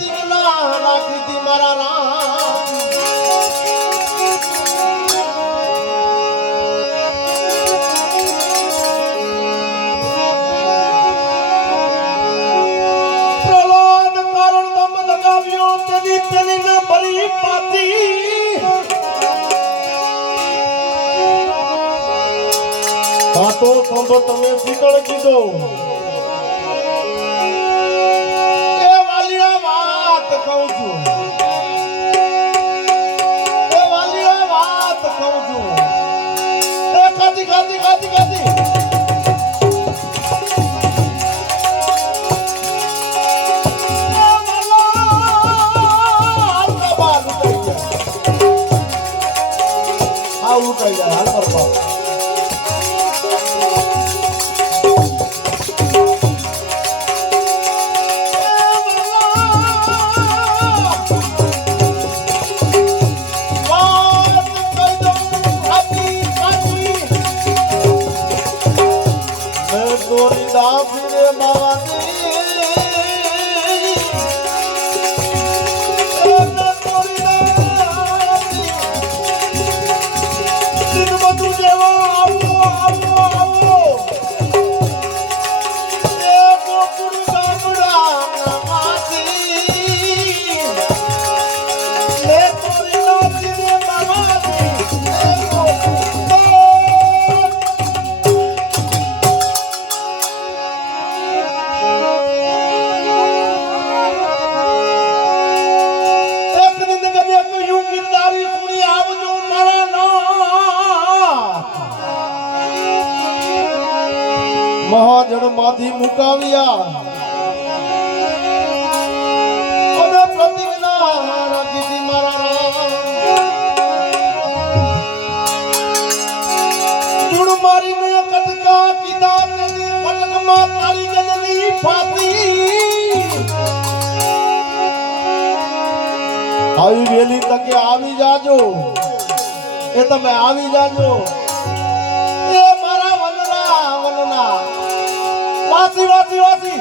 પ્રતિજ્ઞા રાખી હતી મારા રામ પ્રહલાદ કારણ દમ લગાવ્યો તેની પેલી ના ભરી પાતી તો સંભો તમે શીતળ કીધો એ વાલિયા વાત કહું છું એ વાલિયા વાત કહું છું એ ખાતી ખાતી ખાતી ખાતી આવું કહી જાય હાલ પર મહાજન માંથી મુકાવ્યા અને પ્રતિજ્ઞા રાખી હતી મારા જુડ મારીને કટકા કીધા તેની પલકમાં તારી ગજની ફાતી આવી વેલી તકે આવી જાજો એ તમે આવી જાજો એ મારા વનના વનના વાસી વાસી વાસી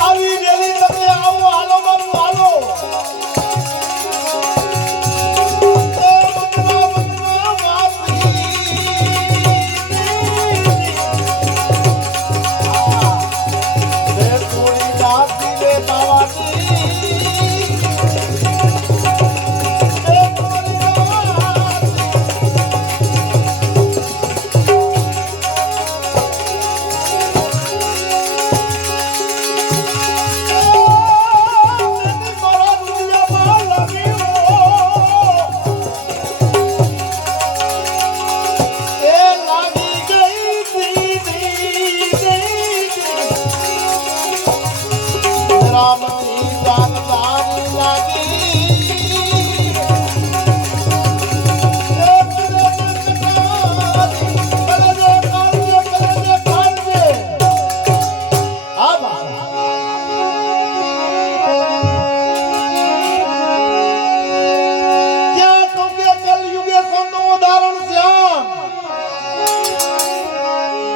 આવી વેલી તમે આવો હાલો બાબુ હાલો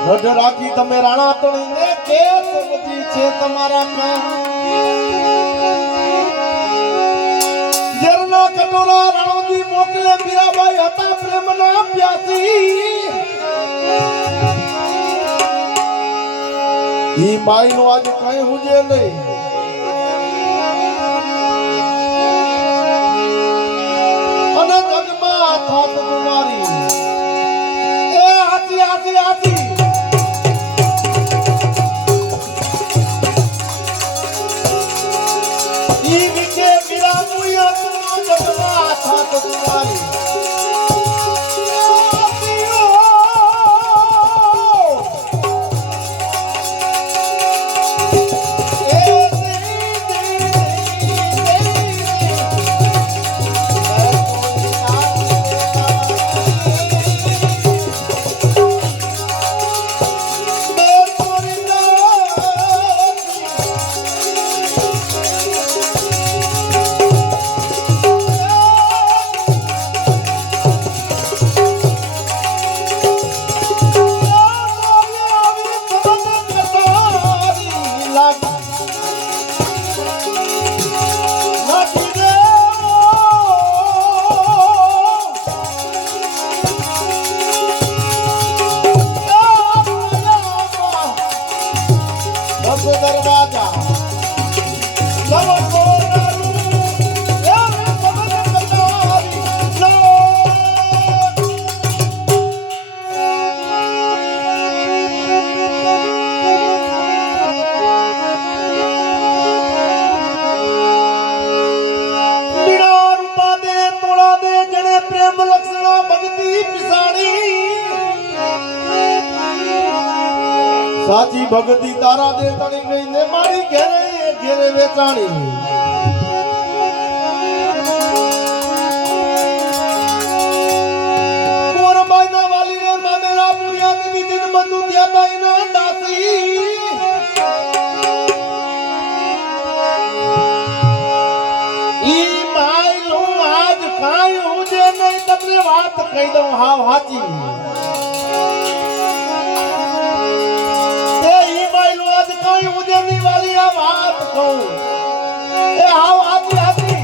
રઢ રાખી તમે રાણા તણીને કે સબજી છે તમારા કામ જરના કટોરા રાણોજી મોકલે મીરાબાઈ હતા પ્રેમના પ્યાસી ઈ માઈનું આજ કઈ હુજે નહીં અને જગમાં થાત તમારી એ હાથી હાથી હાથી એ से दरवाजा सब कोनरू ए समझ कटारी लो बिना रूपा दे तोड़ा दे जने प्रेम लक्षणा भक्ति पिसाणी साची भक्ति तारा दे तणी गई ने मारी घेरे घेरे वेचाणी कोर मायना वाली रे मामेरा पुरिया देवी दिन मधु दिया ताई ना दासी ई मायलो आज काई हुजे नहीं तबने बात कही दऊं हाव हाची उजनी वाली बात कहूं ए हाउ आती आती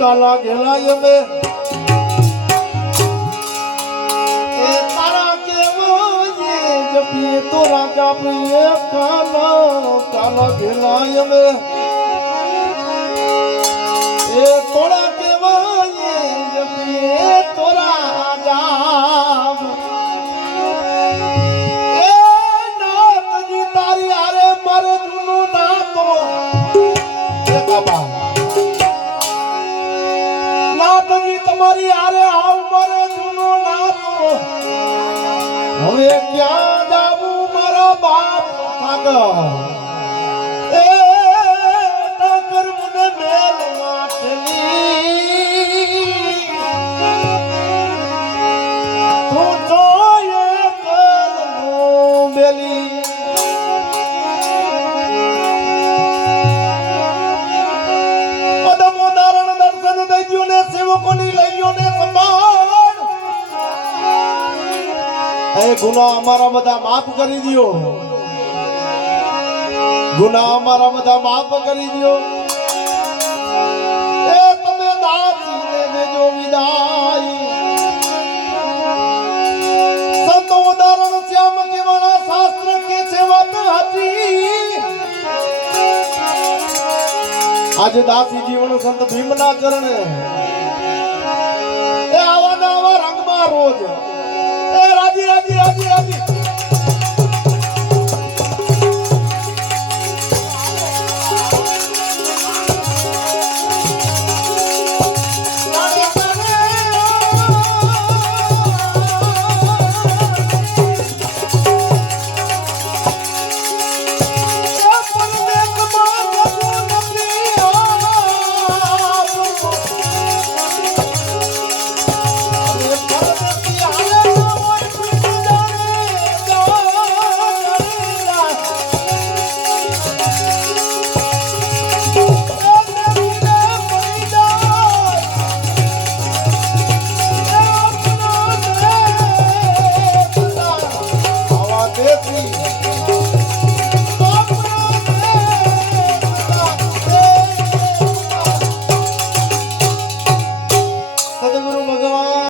काला गेला ये तारा के वो ये जब ये तो राजा ये काला काला गेला ये तोड़ा के वो ये जब ये तो राजा ए नाथ जी तारी आरे मर जुनू ना तो ये बाबा तुम्हारी आरे आओ मरे जुनो ना तो हमें क्या जाबू मारा बाप थागा ए ताकर मुने मेल माटली तू तो ये कर लो मेली गुनाह हमारा बधा माफ करी दियो गुनाह हमारा बधा माफ करी दियो ए तमे दासी ने देजो विदाई संत उदाहरण श्याम के वाला शास्त्र के सेवा में हाथी आज दासी जीवन संत भीमना चरण ए आवा ना आवा रंग में रोज राजी राजी राजी राजी